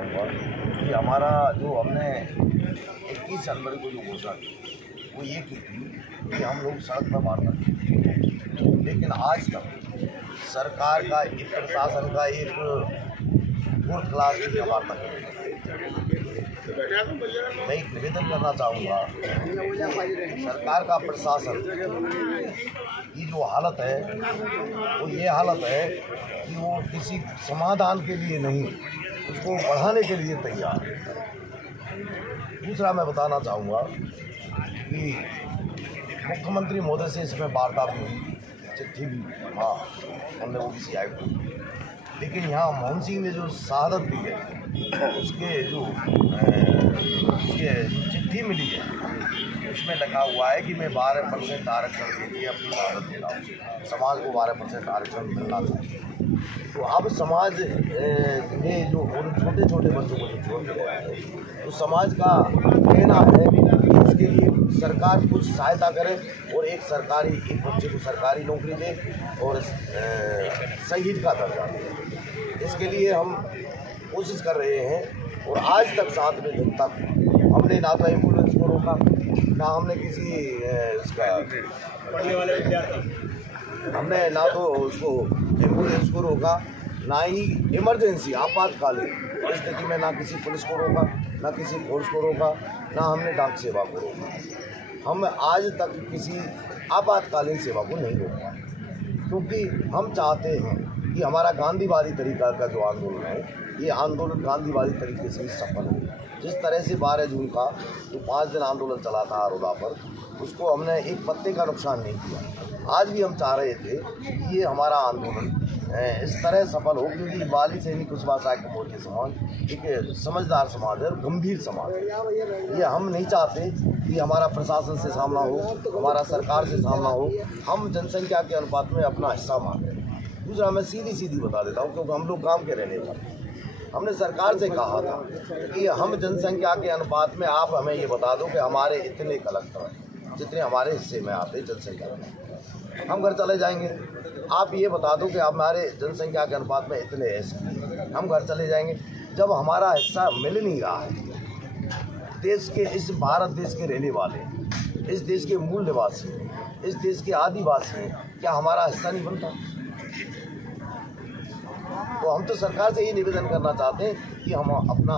कि हमारा जो हमने 21 जनवरी को जो घोषणा की वो ये की थी कि हम लोग सड़क पर मारना, लेकिन आज तक सरकार का एक प्रशासन का एक फोर्थ क्लास की वार्ता करें। मैं एक निवेदन करना चाहूँगा, सरकार का प्रशासन की जो हालत है वो ये हालत है कि वो किसी समाधान के लिए नहीं, उसको बढ़ाने के लिए तैयार है। दूसरा मैं बताना चाहूँगा कि मुख्यमंत्री महोदय से इसमें वार्ता भी हुई, चिट्ठी भी हाँ हमने वो भी CI को, लेकिन यहाँ मोहन सिंह ने जो शहादत दी है उसके जो चिट्ठी मिली है उसमें लिखा हुआ है कि मैं 12% आरक्षण के लिए अपनी शहादत दे रहा हूँ, समाज को 12% आरक्षण मिलना चाहिए। तो अब समाज में जो छोटे छोटे बच्चों को जो छोड़ दिया है तो समाज का कहना है कि इसके लिए सरकार कुछ सहायता करे और एक बच्चे को सरकारी नौकरी दे और शहीद का दर्जा दे। इसके लिए हम कोशिश कर रहे हैं और आज तक 7 दिन तक हमने ना तो एम्बुलेंस को रोका, ना हमने किसी इसका पढ़ने वाले विद्यार्थी हमने ना तो उसको एम्बुलेंस को रोका, ना ही इमरजेंसी आपातकालीन स्थिति में ना किसी पुलिस को रोका, ना किसी फोर्स को रोका, ना हमने डाक सेवा को रोका। हम आज तक किसी आपातकालीन सेवा को नहीं रोका, क्योंकि हम चाहते हैं कि हमारा गांधीवादी तरीका का जो आंदोलन है ये आंदोलन गांधीवादी तरीके से ही सफल हो। जिस तरह से 12 जून का जो 5 दिन आंदोलन चला था आरोड़ा पर, उसको हमने एक पत्ते का नुकसान नहीं किया। आज भी हम चाह रहे थे कि ये हमारा आंदोलन इस तरह सफल हो, क्योंकि बाली सैनिक कुशवाहा साहिब कपूर के समाज एक समझदार समाज है, गंभीर समाज है। ये हम नहीं चाहते कि हमारा प्रशासन से सामना हो, हमारा सरकार से सामना हो। हम जनसंख्या के अनुपात में अपना हिस्सा मांगे। दूसरा मैं सीधी बता देता हूँ, क्योंकि हम लोग गाँव के रहने वाले, हमने सरकार से कहा था कि हम जनसंख्या के अनुपात में आप हमें ये बता दो कि हमारे इतने कलेक्टर हैं जितने हमारे हिस्से में आते जनसंख्या में, हम घर चले जाएंगे। आप ये बता दो कि हमारे जनसंख्या के अनुपात में इतने ऐसे, हम घर चले जाएंगे। जब हमारा हिस्सा मिल नहीं रहा है, देश के इस भारत देश के रहने वाले, इस देश के मूल निवासी, इस देश के आदिवासी, क्या हमारा हिस्सा नहीं बनता? तो हम तो सरकार से ये निवेदन करना चाहते हैं कि हम अपना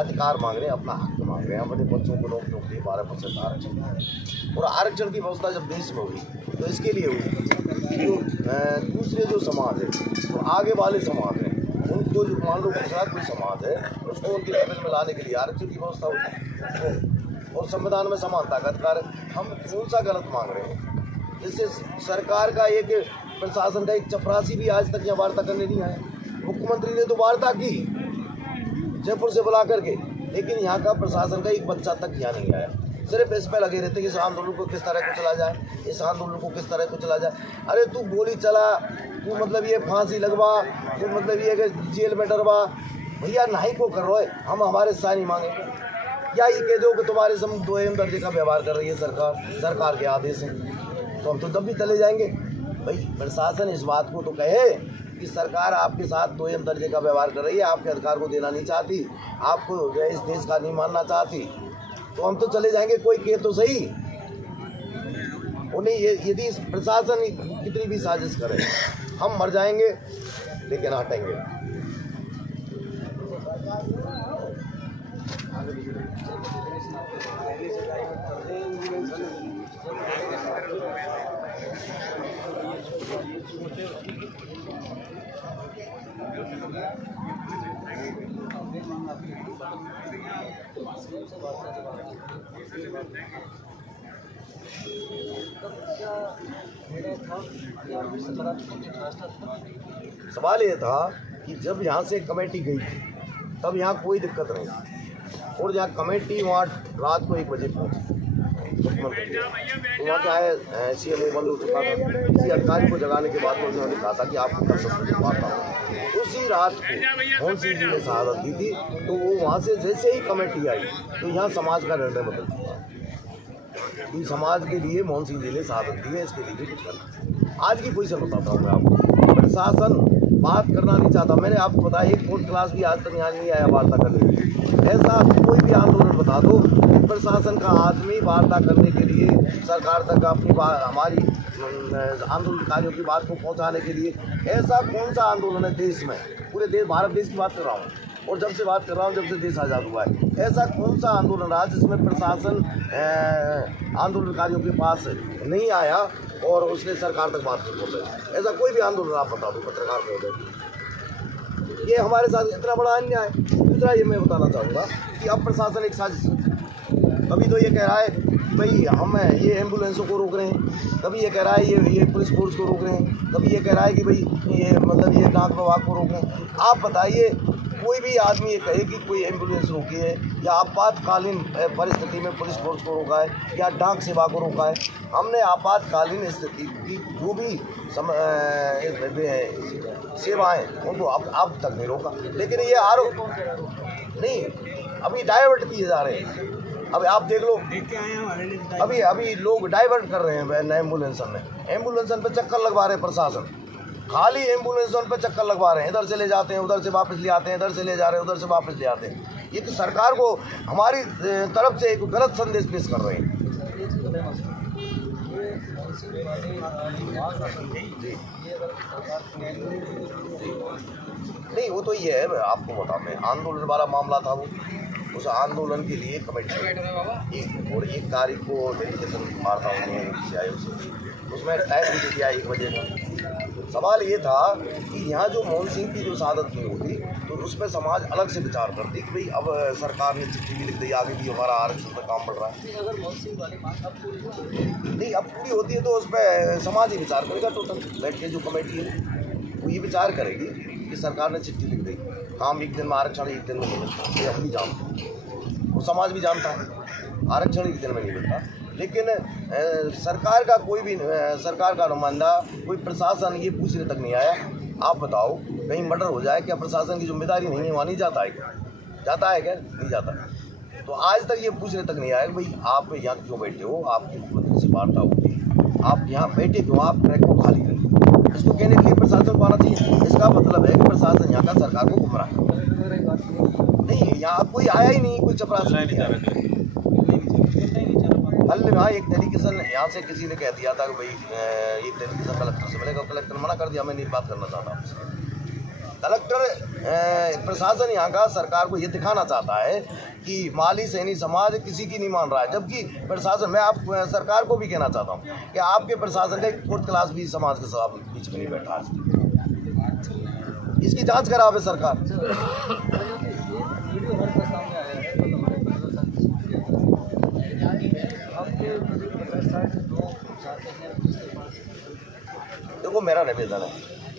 अधिकार मांग रहे हैं, अपना हक मांग रहे हैं। हमारे बच्चों को नौकरी 12% आरक्षण, और आरक्षण की व्यवस्था जब देश में हुई तो इसके लिए हुई जो दूसरे जो समाज है, तो आगे वाले समाज हैं, उनको जो मान लो दूसरा कोई समाज है उसको उनके लेवल में लाने के लिए आरक्षण की व्यवस्था हुई। और संविधान में समानता का अधिकार, हम कौन सा गलत मांग रहे हैं? जिससे सरकार का एक प्रशासन का एक चपरासी भी आज तक यहाँ वार्ता करने नहीं आया। मुख्यमंत्री ने तो वार्ता की जयपुर से बुला करके, लेकिन यहाँ का प्रशासन का एक बच्चा तक यहाँ नहीं आया। सिर्फ इस पे लगे रहते कि इस आंदोलन को किस तरह को चला जाए, इस आंदोलन को किस तरह को चला जाए। अरे तू गोली चला, तू मतलब ये फांसी लगवा, तू मतलब ये कि जेल में डरवा, भैया नहीं को कर रहे। हम हमारे हिस्सा नहीं मांगेंगे। या ये कह दो कि तुम्हारे सम 2M दर्जे का व्यवहार कर रही है सरकार के आदेश हैं, तो हम तो तब भी चले जाएंगे। भाई प्रशासन इस बात को तो कहे कि सरकार आपके साथ 2M दर्जे का व्यवहार कर रही है, आपके अधिकार को देना नहीं चाहती, आपको जो इस देश का नहीं मानना चाहती, तो हम तो चले जाएंगे। कोई कहे तो सही, उन्हें यदि प्रशासन कितनी भी साजिश करे, हम मर जाएंगे लेकिन हटेंगे। सवाल ये था कि जब यहाँ से कमेटी गई तब यहाँ कोई दिक्कत नहीं, और जहाँ कमेटी वहाँ रात को 1 बजे पहुँची मुख्यमंत्री, तो वहाँ क्या है CMO बंद हो चुका था। किसी अधिकारी को जगाने के बाद उन्होंने कहा था कि आपको कल सब वार्ता हो। उसी रात को मोहन सिंह जी ने शहादत दी थी, तो वो वहाँ से जैसे ही कमेटी आई तो यहाँ समाज का निर्णय बदल चुका। कि समाज के लिए मोहन सिंह जी ने शहादत दी है, इसके लिए भी कुछ करना। आज की पोजीशन बताता हूँ मैं आपको। प्रशासन बात करना नहीं चाहता। मैंने आपको बताया एक फोर्थ क्लास भी आज तक यहाँ नहीं आया वार्ता करने। ऐसा कोई भी आंदोलन बता दो, प्रशासन का आदमी वार्ता करने के लिए सरकार तक अपनी बात, हमारी आंदोलनकारियों की बात को पहुँचाने के लिए, ऐसा कौन सा आंदोलन है देश में, पूरे देश भारत देश की बात कर रहा हूँ और जब से बात कर रहा हूँ जब से देश आज़ाद हुआ है, ऐसा कौन सा आंदोलन रहा जिसमें प्रशासन आंदोलनकारियों के पास नहीं आया और उसने सरकार तक बात नहीं पहुँचाई? ऐसा कोई भी आंदोलन आप बता दो पत्रकार महोदय। ये हमारे साथ इतना बड़ा अन्याय है। दूसरा ये मैं बताना चाहूँगा कि अब प्रशासन एक साजिश, कभी तो ये कह रहा है कि भाई हम ये एम्बुलेंसों को रोक रहे हैं, कभी ये कह रहा है ये पुलिस फोर्स को रोक रहे हैं, कभी ये कह रहा है कि भाई ये मतलब ये डाक विभाग को रोक रहे हैं। आप बताइए, कोई भी आदमी ये कहे कि कोई एम्बुलेंस रोकी है या आपातकालीन परिस्थिति में पुलिस फोर्स को रोका है या डाक सेवा को रोका है, हमने आपातकालीन स्थिति की जो भी सेवाएं उनको अब तक नहीं रोका। लेकिन ये आरोप नहीं, अभी डाइवर्ट किए जा रहे हैं। अभी आप देख लो, अभी लोग डाइवर्ट कर रहे हैं एम्बुलेंसन पे चक्कर लगवा रहे हैं प्रशासन, खाली एम्बुलेंसों पे चक्कर लगवा रहे हैं, इधर से ले जाते हैं उधर से वापस ले आते हैं, इधर से ले जा रहे हैं उधर से वापस ले आते हैं। ये तो सरकार को हमारी तरफ से एक गलत संदेश पेश कर रहे हैं। नहीं, वो तो ये है, आपको बता मैं आंदोलन वाला मामला था, वो उस आंदोलन के लिए कमेटी और 1 तारीख को डेलीगेशन मारता उन्होंने नीति आयोग से, उसमें टाइम भी दिया 1 बजे का। सवाल ये था कि यहाँ जो मोहन सिंह की जो शहादत नहीं होती तो उस पर समाज अलग से विचार करती कि भाई अब सरकार ने चिट्ठी भी लिख दी, आगे भी हमारा आरक्षण पर काम बढ़ रहा है। नहीं, अब पूरी होती है तो उस पर समाज ही विचार करेगा। टोटल बैठ के जो कमेटी है वो ये विचार करेगी कि सरकार ने चिट्ठी लिख दी, काम 1 दिन में आरक्षण 1 दिन में नहीं मिलता, ये हम भी जानते हैं और समाज भी जानता है आरक्षण 1 दिन में नहीं मिलता। लेकिन सरकार का कोई भी सरकार का नुमाइंदा, कोई प्रशासन ये पूछने तक नहीं आया। आप बताओ, कहीं मर्डर हो जाए क्या प्रशासन की जिम्मेदारी नहीं है? वहाँ नहीं जाता है क्या? जाता है क्या? नहीं जाता। तो आज तक ये पूछने तक नहीं आया कि भाई आप यहाँ क्यों बैठे हो, आपकी मुख्यमंत्री से वार्ता होगी, आप यहाँ बैठे क्यों, आप ट्रैक को खाली करें। इसको कहने के लिए प्रशासन को आना चाहिए। इसका मतलब है कि प्रशासन यहाँ का सरकार को गुमराह नहीं, यहाँ कोई आया ही नहीं, कोई चपरासी नहीं आया। कल वहाँ एक डेलीगेशन यहाँ से किसी ने कह दिया था कि भाई ये डेलीगेशन कलेक्टर से मिलेगा, कलेक्टर ने मना कर दिया। मैं नहीं बात करना चाहता आपसे। कलेक्टर प्रशासन यहाँ का सरकार को ये दिखाना चाहता है कि माली सैनी समाज किसी की नहीं मान रहा है, जबकि प्रशासन, मैं आप सरकार को भी कहना चाहता हूँ कि आपके प्रशासन का एक 4th क्लास भी समाज के साथ बीच में नहीं बैठा है। इसकी जाँच करावे सरकार। देखो, मेरा निवेदन है,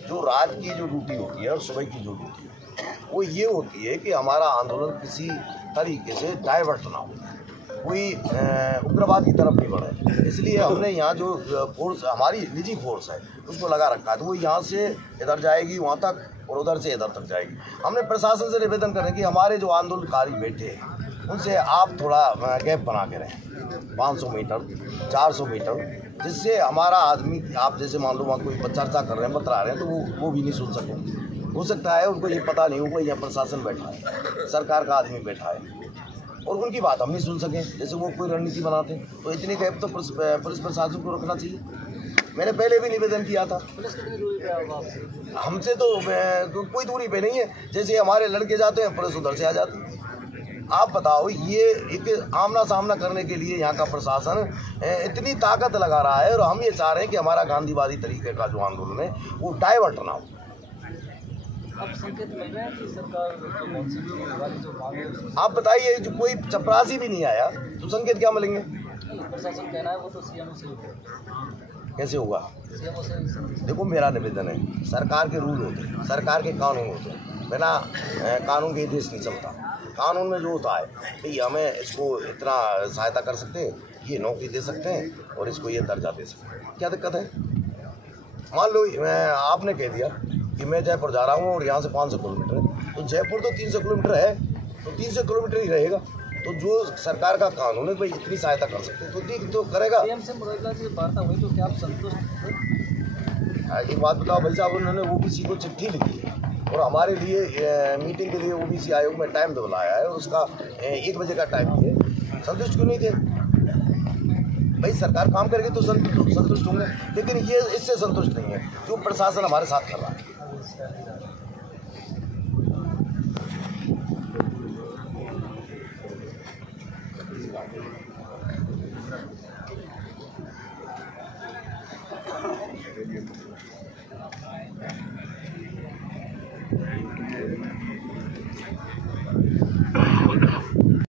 जो रात की जो ड्यूटी होती है और सुबह की जो ड्यूटी है वो ये होती है कि हमारा आंदोलन किसी तरीके से डाइवर्ट ना हो, कोई उग्रवाद की तरफ नहीं बढ़े। इसलिए हमने यहाँ जो फोर्स, हमारी निजी फोर्स है, उसको लगा रखा है। तो वो यहाँ से इधर जाएगी वहाँ तक और उधर से इधर तक जाएगी। हमने प्रशासन से निवेदन करें कि हमारे जो आंदोलनकारी बैठे हैं उनसे आप थोड़ा गैप बना के रहें, 500 मीटर 400 मीटर, जिससे हमारा आदमी, आप जैसे मान लो वहाँ कोई चर्चा कर रहे हैं, बता रहे हैं, तो वो भी नहीं सुन सके। हो सकता है उनको ये पता नहीं होगा यहाँ प्रशासन बैठा है, सरकार का आदमी बैठा है और उनकी बात हम नहीं सुन सकें। जैसे वो कोई रणनीति बनाते हैं, तो इतनी गैप तो पुलिस प्रशासन को रखना चाहिए। मैंने पहले भी निवेदन किया था। हमसे तो कोई दूरी पे नहीं है, जैसे हमारे लड़के जाते हैं पुलिस उधर से आ जाती है। आप बताओ, ये एक आमना सामना करने के लिए यहाँ का प्रशासन इतनी ताकत लगा रहा है और हम ये चाह रहे हैं कि हमारा गांधीवादी तरीके का जो आंदोलन है वो डाइवर्ट ना हो। अब संकेत मिल रहे हैं कि सरकार, आप बताइए, जो कोई चपरासी भी नहीं आया तो संकेत क्या मिलेंगे? प्रशासन कहना है वो तो सीएमओ से कैसे होगा? सीएमओ से। देखो, मेरा निवेदन है, सरकार के रूल होते हैं, सरकार के कानून होते हैं, बिना कानून के देश नहीं चलता। कानून में जो होता है कि हमें इसको इतना सहायता कर सकते हैं, ये नौकरी दे सकते हैं और इसको ये दर्जा दे सकते हैं, क्या दिक्कत है? मान लो आपने कह दिया कि मैं जयपुर जा रहा हूँ और यहाँ से 500 किलोमीटर है, तो जयपुर तो 300 किलोमीटर है, तो 300 किलोमीटर ही रहेगा। तो जो सरकार का कानून है भाई इतनी सहायता कर सकते हैं तो ठीक तो करेगा। सीएम से मुरैला से वार्ता हुई तो क्या आप संतुष्ट थे? एक बात बताओ भाई साहब, उन्होंने ओबीसी को चिट्ठी लिखी है और हमारे लिए मीटिंग के लिए ओबीसी आयोग में टाइम बुलाया है और उसका 1 बजे का टाइम दिए, संतुष्ट क्यों नहीं थे? भाई सरकार काम करेगी तो संतुष्ट होंगे, लेकिन ये इससे संतुष्ट नहीं है जो प्रशासन हमारे साथ कर रहा है।